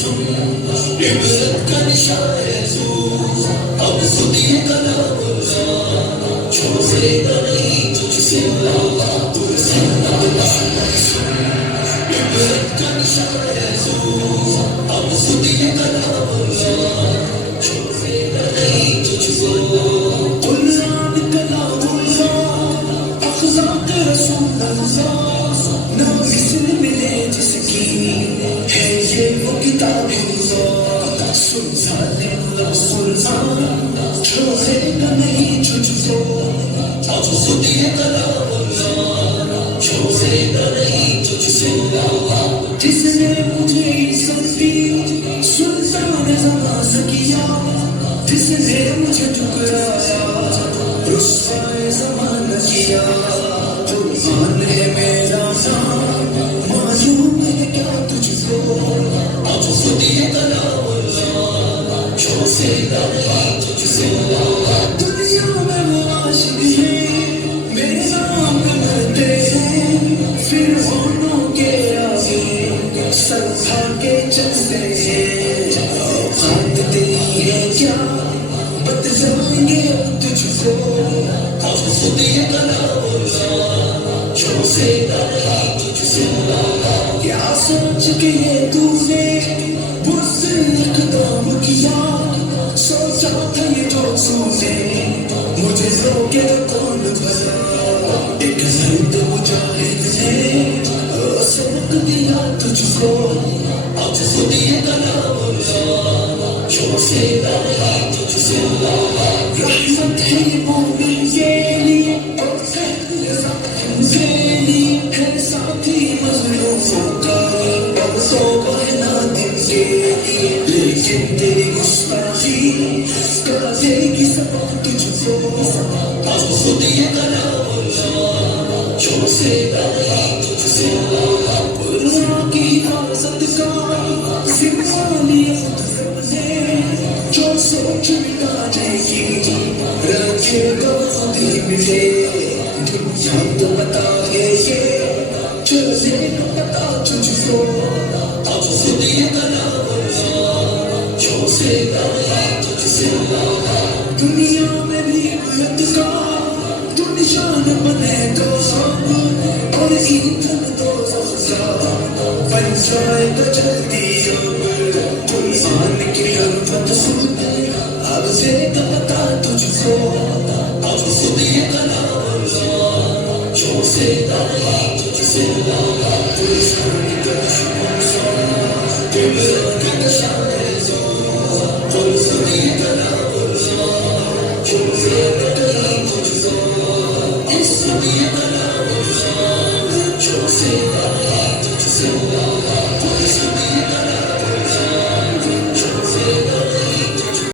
इबरत का निशान है तू, अब खुद ये कलामुल्ला, छोड़ेगा नहीं तुझसे अल्लाह, तुझसे अल्लाह। इबरत का निशान है तू, अब खुद ये कलामुल्ला, छोड़ेगा नहीं तुझसे अल्लाह। कुरान कलामुल्ला, अख़ज़ाक़ रसूलुल्लाह, ना किसी मिले जिसकी है ये वो किताबुल्लाह। सुन सालिम रसूलुल्लाह, छोड़ेगा नहीं तुझको, अब खुद ये कलामुल्लाह, छोड़ेगा नहीं तुझसे अल्लाह। जिसने मुझे इज्जत दी सुल्तान ज़माना किया, जिसने मुझे ठुकराया रुस्वाए ज़माना किया। कुर्बान है मेरा नाम, मालूम है क्या तुझको, अब खुद ये कलामुल्लाह, छोड़ेगा नहीं तुझसे अल्लाह। दुनिया में वो आशिक है मेरे नाम पे मरते हैं, फिर होनों के आगे सर उठा के चलते हैं। औकात तेरी है क्या बतलाएंगे तुझको, अब खुद ये कलामुल्लाह, छोड़ेगा नहीं तुझसे अल्लाह। क्या सोच के ये तूने मुझसे इक़दाम किया, सोचा था ये जो तूने मुझे रोके कौन भला। एक ज़र्द मुजाहिद ने सबक दिया तुझको, अब खुद ये कलामुल्लाह, छोड़ेगा नहीं तुझसे अल्लाह। रहमत है ये मोमिन के लिए और ज़ालिम के लिए, है साथी मज़लूमों का और तौबा है नादिम के लिए। लेकिन तेरी गुस्ताखी कर देगी सबक तुझको, अब खुद ये कलामुल्लाह, छोड़ेगा नहीं तुझसे अल्लाह। कुरान की हिफाज़त का ज़िम्मा लिया तुझसे, जो सोच मिटा देगी रखेगा खुद ही मिले। दुनिया तो बताए ये चले न पता तुझको, अब खुद ये कलामुल्लाह, छोड़ेगा नहीं तुझसे अल्लाह। दुनिया में भी इबरत का तू निशान बनेगा, और ईंधन दोज़ख का बन जाएगा जल्दी अब। कुरान की हरमत सुन अब से बता तुझको, अब खुद ये कलामुल्लाह, छोड़ेगा नहीं तुझसे अल्लाह। कुरान का इबरत का निशान है जो, अब खुद ये कलामुल्लाह, छोड़ेगा नहीं तुझको, इस खुद ये कलामुल्लाह, छोड़ेगा